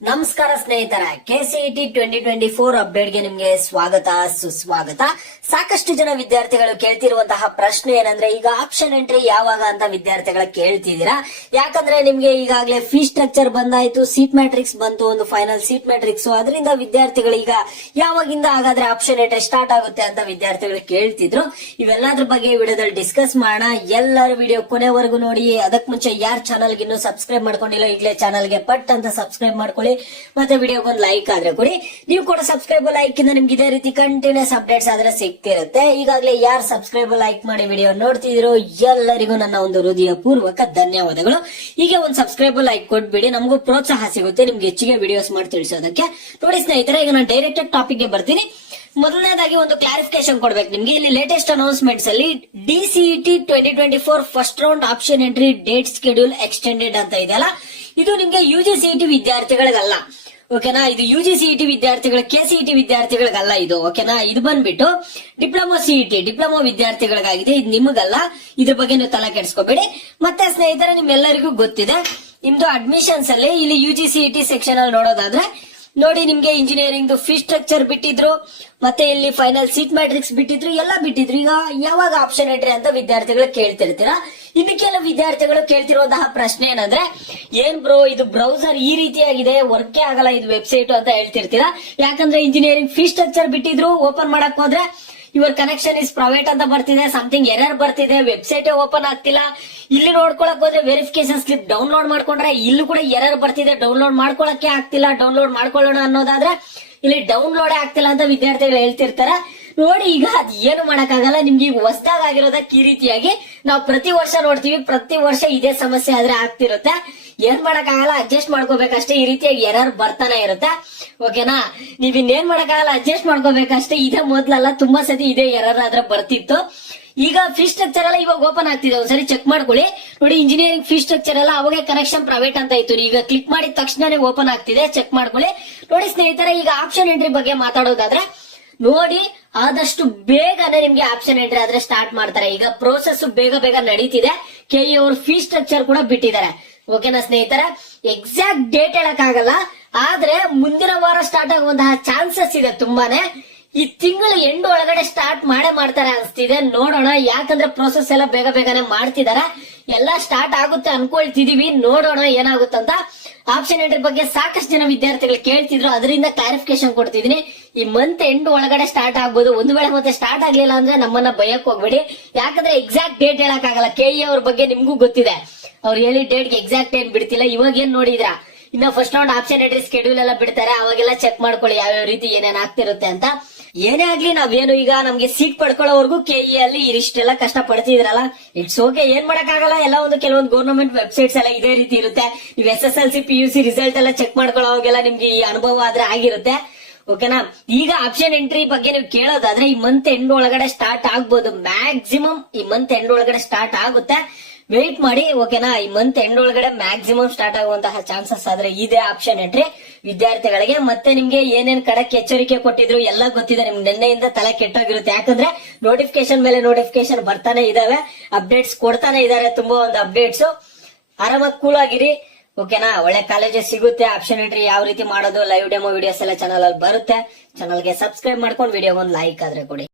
ನಮಸ್ಕಾರ ಸ್ನೇಹಿತರ, KCET 2024 ಅಪ್ಡೇಟ್ಗೆ ನಿಮ್ಗೆ ಸ್ವಾಗತ ಸುಸ್ವಾಗತ. ಸಾಕಷ್ಟು ಜನ ವಿದ್ಯಾರ್ಥಿಗಳು ಕೇಳ್ತಿರುವಂತಹ ಪ್ರಶ್ನೆ ಏನಂದ್ರೆ, ಈಗ ಆಪ್ಷನ್ ಎಂಟ್ರಿ ಯಾವಾಗ ಅಂತ ವಿದ್ಯಾರ್ಥಿಗಳ ಕೇಳ್ತಿದ್ದೀರಾ. ಯಾಕಂದ್ರೆ ನಿಮ್ಗೆ ಈಗಾಗಲೇ ಫೀ ಸ್ಟ್ರಕ್ಚರ್ ಬಂದಾಯ್ತು, ಸೀಟ್ ಮ್ಯಾಟ್ರಿಕ್ಸ್ ಬಂತು, ಒಂದು ಫೈನಲ್ ಸೀಟ್ ಮ್ಯಾಟ್ರಿಕ್ಸ್. ಅದರಿಂದ ವಿದ್ಯಾರ್ಥಿಗಳು ಈಗ ಯಾವಾಗಿಂದ ಹಾಗಾದ್ರೆ ಆಪ್ಷನ್ ಎಂಟ್ರಿ ಸ್ಟಾರ್ಟ್ ಆಗುತ್ತೆ ಅಂತ ವಿದ್ಯಾರ್ಥಿಗಳು ಕೇಳ್ತಿದ್ರು. ಇವೆಲ್ಲದ್ರ ಬಗ್ಗೆ ವಿಡಿಯೋದಲ್ಲಿ ಡಿಸ್ಕಸ್ ಮಾಡೋಣ. ಎಲ್ಲರೂ ವಿಡಿಯೋ ಕೊನೆವರೆಗೂ ನೋಡಿ. ಅದಕ್ಕೆ ಮುಂಚೆ ಯಾರು ಚಾನಲ್ಗೆ ಇನ್ನೂ ಸಬ್ಸ್ಕ್ರೈಬ್ ಮಾಡ್ಕೊಂಡಿಲ್ಲ, ಈಗಲೇ ಚಾನಲ್ಗೆ ಪಟ್ ಅಂತ ಸಬ್ಸ್ಕ್ರೈಬ್ ಮಾಡ್ಕೊಳ್ಳಿ. ಮತ್ತೆ ವಿಡಿಯೋಗೆ ಒಂದು ಲೈಕ್ ಆದ್ರೆ ಕೊಡಿ. ನೀವು ಕೂಡ ಸಬ್ಸ್ಕ್ರೈಬ್ ಲೈಕ್ ಇಂದ ನಿಮ್ಗೆ ಇದೇ ರೀತಿ ಕಂಟಿನ್ಯೂಸ್ ಅಪ್ಡೇಟ್ಸ್ ಆದ್ರೆ ಸಿಗ್ತಿರುತ್ತೆ. ಈಗಾಗಲೇ ಯಾರು ಸಬ್ಸ್ಕ್ರೈಬ್ ಲೈಕ್ ಮಾಡಿ ವಿಡಿಯೋ ನೋಡ್ತಿದ್ರು ಎಲ್ಲರಿಗೂ ನನ್ನ ಒಂದು ಹೃದಯ ಪೂರ್ವಕ ಧನ್ಯವಾದಗಳು. ಈಗ ಒಂದು ಸಬ್ಸ್ಕ್ರೈಬ್ ಲೈಕ್ ಕೊಟ್ಬಿಡಿ, ನಮಗೂ ಪ್ರೋತ್ಸಾಹ ಸಿಗುತ್ತೆ ನಿಮ್ಗೆ ಹೆಚ್ಚಿಗೆ ವಿಡಿಯೋಸ್ ಮಾಡಿ ತಿಳಿಸೋದಕ್ಕೆ. ನೋಡಿ ಸ್ನೇಹಿತರೆ, ಈಗ ನಾನು ಡೈರೆಕ್ಟ್ ಟಾಪಿಕ್ ಗೆ ಬರ್ತೀನಿ. ಮೊದಲನೇದಾಗಿ ಒಂದು ಕ್ಲಾರಿಫಿಕೇಶನ್ ಕೊಡ್ಬೇಕು ನಿಮ್ಗೆ. ಇಲ್ಲಿ ಲೇಟೆಸ್ಟ್ ಅನೌನ್ಸ್ಮೆಂಟ್ಸ್ ಅಲ್ಲಿ DCET 2024 first round option entry date schedule extended ಅಂತ ಇದೆಯಲ್ಲ, ಇದು ನಿಮ್ಗೆ UGCET ವಿದ್ಯಾರ್ಥಿಗಳಿಗಲ್ಲ, ಓಕೆನಾ. ಇದು UGCET ವಿದ್ಯಾರ್ಥಿಗಳ KCET ವಿದ್ಯಾರ್ಥಿಗಳಿಗಲ್ಲ ಇದು, ಓಕೆನಾ. ಇದು ಬಂದ್ಬಿಟ್ಟು ಡಿಪ್ಲೊಮಾ ಡಿಪ್ಲೊಮಾ ವಿದ್ಯಾರ್ಥಿಗಳಿಗಾಗಿದೆ, ಇದು ನಿಮಗಲ್ಲ. ಇದ್ರ ಬಗ್ಗೆ ನೀವು ತಲೆ ಕೆಡಿಸ್ಕೋಬೇಡಿ. ಮತ್ತೆ ಸ್ನೇಹಿತರೆ, ನಿಮ್ಮೆಲ್ಲರಿಗೂ ಗೊತ್ತಿದೆ ನಿಮ್ದು ಅಡ್ಮಿಷನ್ಸ್ ಅಲ್ಲಿ ಇಲ್ಲಿ UGCET ಸೆಕ್ಷನ್ ಅಲ್ಲಿ ನೋಡೋದಾದ್ರೆ ನೋಡಿ, ನಿಮ್ಗೆ ಇಂಜಿನಿಯರಿಂಗ್ ಫೀ ಸ್ಟ್ರಕ್ಚರ್ ಬಿಟ್ಟಿದ್ರು, ಮತ್ತೆ ಇಲ್ಲಿ ಫೈನಲ್ ಸೀಟ್ ಮ್ಯಾಟ್ರಿಕ್ಸ್ ಬಿಟ್ಟಿದ್ರು, ಎಲ್ಲ ಬಿಟ್ಟಿದ್ರು. ಈಗ ಯಾವಾಗ ಆಪ್ಷನ್ ಎಂಟ್ರಿ ಅಂತ ವಿದ್ಯಾರ್ಥಿಗಳು ಕೇಳ್ತಿರ್ತೀರಾ. ಇನ್ನು ಕೆಲವು ವಿದ್ಯಾರ್ಥಿಗಳು ಕೇಳ್ತಿರುವಂತಹ ಪ್ರಶ್ನೆ ಏನಂದ್ರೆ, ಏನ್ ಬ್ರೋ ಇದು ಬ್ರೌಸರ್ ಈ ರೀತಿಯಾಗಿದೆ, ವರ್ಕೇ ಆಗಲ್ಲ ಇದು ವೆಬ್ಸೈಟ್ ಅಂತ ಹೇಳ್ತಿರ್ತೀರಾ. ಯಾಕಂದ್ರೆ ಇಂಜಿನಿಯರಿಂಗ್ ಫೀ ಸ್ಟ್ರಕ್ಚರ್ ಬಿಟ್ಟಿದ್ರು, ಓಪನ್ ಮಾಡಕ್ ಹೋದ್ರೆ ಯುವರ್ ಕನೆಕ್ಷನ್ ಇಸ್ ಪ್ರೈವೇಟ್ ಅಂತ ಬರ್ತಿದೆ, ಸಮಥಿಂಗ್ ಎರರ್ ಬರ್ತಿದೆ, ವೆಬ್ಸೈಟ್ ಓಪನ್ ಆಗ್ತಿಲ್ಲ. ಇಲ್ಲಿ ನೋಡ್ಕೊಳಕ್ ಹೋದ್ರೆ ವೆರಿಫಿಕೇಶನ್ ಸ್ಲಿಪ್ ಡೌನ್ಲೋಡ್ ಮಾಡ್ಕೊಂಡ್ರೆ ಇಲ್ಲೂ ಕೂಡ ಎರರ್ ಬರ್ತಿದೆ, ಡೌನ್ಲೋಡ್ ಮಾಡ್ಕೊಳಕ್ಕೆ ಆಗ್ತಿಲ್ಲ. ಡೌನ್ಲೋಡ್ ಮಾಡ್ಕೊಳ್ಳೋಣ ಅನ್ನೋದಾದ್ರೆ ಇಲ್ಲಿ ಡೌನ್ಲೋಡ್ ಆಗ್ತಿಲ್ಲ ಅಂತ ವಿದ್ಯಾರ್ಥಿಗಳು ಹೇಳ್ತಿರ್ತಾರೆ. ನೋಡಿ, ಈಗ ಅದ್ ಏನು ಮಾಡಕ್ಕಾಗಲ್ಲ. ನಿಮ್ಗೆ ಈಗ ಹೊಸದಾಗಿರೋದಕ್ಕೆ ಈ ರೀತಿಯಾಗಿ ನಾವು ಪ್ರತಿ ವರ್ಷ ನೋಡ್ತೀವಿ, ಪ್ರತಿ ವರ್ಷ ಇದೇ ಸಮಸ್ಯೆ ಆದ್ರೆ ಆಗ್ತಿರುತ್ತೆ. ಏನ್ ಮಾಡಕ್ಕಾಗಲ್ಲ, ಅಡ್ಜಸ್ಟ್ ಮಾಡ್ಕೋಬೇಕಷ್ಟೇ. ಈ ರೀತಿಯಾಗಿ ಎರರ್ ಬರ್ತಾನೆ ಇರುತ್ತೆ, ಓಕೆನಾ. ನೀವ್ ಇನ್ನೇನ್ ಮಾಡಕ್ಕಾಗಲ್ಲ, ಅಡ್ಜಸ್ಟ್ ಮಾಡ್ಕೋಬೇಕಷ್ಟೇ. ಇದೇ ಮೊದ್ಲಲ್ಲ, ತುಂಬಾ ಸತಿ ಇದೇ ಎರರ್ ಆದ್ರೆ ಬರ್ತಿತ್ತು. ಈಗ ಫೀ ಸ್ಟ್ರಕ್ಚರ್ ಎಲ್ಲ ಇವಾಗ ಓಪನ್ ಆಗ್ತಿದೆ, ಒಂದ್ಸರಿ ಚೆಕ್ ಮಾಡ್ಕೊಳ್ಳಿ. ನೋಡಿ, ಇಂಜಿನಿಯರಿಂಗ್ ಫೀ ಸ್ಟ್ರಕ್ಚರ್ ಎಲ್ಲ ಅವಾಗ ಕನೆಕ್ಷನ್ ಪ್ರೈವೇಟ್ ಅಂತ ಇತ್ತು, ಈಗ ಕ್ಲಿಕ್ ಮಾಡಿದ ತಕ್ಷಣನೇ ಓಪನ್ ಆಗ್ತಿದೆ, ಚೆಕ್ ಮಾಡ್ಕೊಳ್ಳಿ. ನೋಡಿ ಸ್ನೇಹಿತರೆ, ಈಗ ಆಪ್ಷನ್ ಎಂಟ್ರಿ ಬಗ್ಗೆ ಮಾತಾಡೋದಾದ್ರೆ ನೋಡಿ, ಆದಷ್ಟು ಬೇಗನೆ ನಿಮ್ಗೆ ಆಪ್ಷನ್ ಎಂಟ್ರಿ ಆದ್ರೆ ಸ್ಟಾರ್ಟ್ ಮಾಡ್ತಾರೆ. ಈಗ ಪ್ರೋಸೆಸ್ ಬೇಗ ಬೇಗ ನಡೀತಿದೆ. KE ಅವರು ಫೀ ಸ್ಟ್ರಕ್ಚರ್ ಕೂಡ ಬಿಟ್ಟಿದ್ದಾರೆ, ಓಕೆನಾ ಸ್ನೇಹಿತರ. ಎಕ್ಸಾಕ್ಟ್ ಡೇಟ್ ಹೇಳಕ್ ಆಗಲ್ಲ, ಆದ್ರೆ ಮುಂದಿನ ವಾರ ಸ್ಟಾರ್ಟ್ ಆಗುವಂತಹ ಚಾನ್ಸಸ್ ಇದೆ ತುಂಬಾನೇ. ಈ ತಿಂಗಳ ಎಂಡ್ ಒಳಗಡೆ ಸ್ಟಾರ್ಟ್ ಮಾಡ್ತಾರೆ ಅನ್ಸ್ತಿದೆ. ನೋಡೋಣ, ಯಾಕಂದ್ರೆ ಪ್ರೋಸೆಸ್ ಎಲ್ಲ ಬೇಗ ಬೇಗನೆ ಮಾಡ್ತಿದಾರೆ. ಎಲ್ಲ ಸ್ಟಾರ್ಟ್ ಆಗುತ್ತೆ ಅನ್ಕೊಳ್ತಿದೀವಿ, ನೋಡೋಣ ಏನಾಗುತ್ತಂತ. ಆಪ್ಷನ್ ಎಂಟ್ರಿ ಬಗ್ಗೆ ಸಾಕಷ್ಟು ಜನ ವಿದ್ಯಾರ್ಥಿಗಳು ಕೇಳ್ತಿದ್ರು, ಅದರಿಂದ ಕ್ಲಾರಿಫಿಕೇಶನ್ ಕೊಡ್ತಿದೀನಿ. ಈ ಮಂತ್ ಎಂಡ್ ಒಳಗಡೆ ಸ್ಟಾರ್ಟ್ ಆಗ್ಬೋದು. ಒಂದು ವೇಳೆ ಮತ್ತೆ ಸ್ಟಾರ್ಟ್ ಆಗ್ಲಿಲ್ಲ ಅಂದ್ರೆ ನಮ್ಮನ್ನ ಭಯಕ್ ಹೋಗ್ಬೇಡಿ, ಯಾಕಂದ್ರೆ ಎಕ್ಸಾಕ್ಟ್ ಡೇಟ್ ಹೇಳಕ್ ಆಗಲ್ಲ. KE ಅವ್ರ ಬಗ್ಗೆ ನಿಮ್ಗೂ ಗೊತ್ತಿದೆ, ಅವ್ರು ಹೇಳಿ ಡೇಟ್ಗೆ ಎಕ್ಸಾಕ್ಟ್ ಏನ್ ಬಿಡ್ತಿಲ್ಲ. ಇವಾಗ ಏನ್ ನೋಡಿದ್ರ, ಇನ್ನ first round option entry schedule ಎಲ್ಲ ಬಿಡ್ತಾರೆ, ಅವಾಗೆಲ್ಲ ಚೆಕ್ ಮಾಡ್ಕೊಳ್ಳಿ ಯಾವ್ಯಾವ ರೀತಿ ಏನೇನ್ ಆಗ್ತಿರುತ್ತೆ ಅಂತ. ಏನೇ ಆಗ್ಲಿ, ನಾವೇನು ಈಗ ನಮ್ಗೆ ಸೀಟ್ ಪಡ್ಕೊಳ್ಳೋವರೆಗೂ KE ಅಲ್ಲಿ ಇಷ್ಟೆಲ್ಲ ಕಷ್ಟ ಪಡ್ತಿದ್ರಲ್ಲ, ಇಟ್ಸ್ ಓಕೆ, ಏನ್ ಮಾಡಕ್ಕಾಗಲ್ಲ. ಎಲ್ಲ ಒಂದು ಕೆಲವೊಂದು ಗವರ್ನಮೆಂಟ್ ವೆಬ್ಸೈಟ್ಸ್ ಎಲ್ಲ ಇದೇ ರೀತಿ ಇರುತ್ತೆ. ನೀವು SSLC PUC ರಿಸಲ್ಟ್ ಎಲ್ಲ ಚೆಕ್ ಮಾಡ್ಕೊಳ್ಳೋವಾಗೆಲ್ಲ ನಿಮ್ಗೆ ಈ ಅನುಭವ ಆದ್ರೆ ಆಗಿರುತ್ತೆ, ಓಕೆನಾ. ಈಗ ಆಪ್ಷನ್ ಎಂಟ್ರಿ ಬಗ್ಗೆ ನೀವು ಕೇಳೋದಾದ್ರೆ ಈ ಮಂತ್ ಎಂಡ್ ಒಳಗಡೆ ಸ್ಟಾರ್ಟ್ ಆಗ್ಬೋದು, ಮ್ಯಾಕ್ಸಿಮಮ್ ಈ ಮಂತ್ ಎಂಡ್ ಒಳಗಡೆ ಸ್ಟಾರ್ಟ್ ಆಗುತ್ತೆ. ವೇಟ್ ಮಾಡಿ, ಓಕೆನಾ. ಈ ಮಂತ್ ಎಂಡ್ ಒಳಗಡೆ ಮ್ಯಾಕ್ಸಿಮಮ್ ಸ್ಟಾರ್ಟ್ ಆಗುವಂತಹ ಚಾನ್ಸಸ್ ಆದ್ರೆ ಇದೆ ಆಪ್ಷನ್ ಎಂಟ್ರಿ ವಿದ್ಯಾರ್ಥಿಗಳಿಗೆ. ಮತ್ತೆ ನಿಮ್ಗೆ ಏನೇನ್ ಖಡಕ್ ಎಚ್ಚರಿಕೆ ಕೊಟ್ಟಿದ್ರು ಎಲ್ಲ ಗೊತ್ತಿದೆ. ನಿಮ್ಗೆ ನಿನ್ನೆಯಿಂದ ತಲೆ ಕೆಟ್ಟೋಗಿರುತ್ತೆ, ಯಾಕಂದ್ರೆ ನೋಟಿಫಿಕೇಶನ್ ಮೇಲೆ ನೋಟಿಫಿಕೇಶನ್ ಬರ್ತಾನೆ ಇದಾವೆ, ಅಪ್ಡೇಟ್ಸ್ ಕೊಡ್ತಾನೆ ಇದಾರೆ, ತುಂಬಾ ಒಂದು ಅಪ್ಡೇಟ್ಸ್. ಆರಾಮಾಗಿ ಕೂಲ್ ಆಗಿರಿ, ಓಕೆನಾ. ಒಳ್ಳೆ ಕಾಲೇಜಸ್ ಸಿಗುತ್ತೆ. ಆಪ್ಷನ್ ಎಂಟ್ರಿ ಯಾವ ರೀತಿ ಮಾಡೋದು, ಲೈವ್ ಡೆಮೋ ವಿಡಿಯೋಸ್ ಎಲ್ಲ ಚಾನಲ್ ಅಲ್ಲಿ ಬರುತ್ತೆ. ಚಾನಲ್ಗೆ ಸಬ್ಸ್ಕ್ರೈಬ್ ಮಾಡ್ಕೊಂಡು ವಿಡಿಯೋ ಒಂದು ಲೈಕ್ ಆದ್ರೆ ಕೊಡಿ.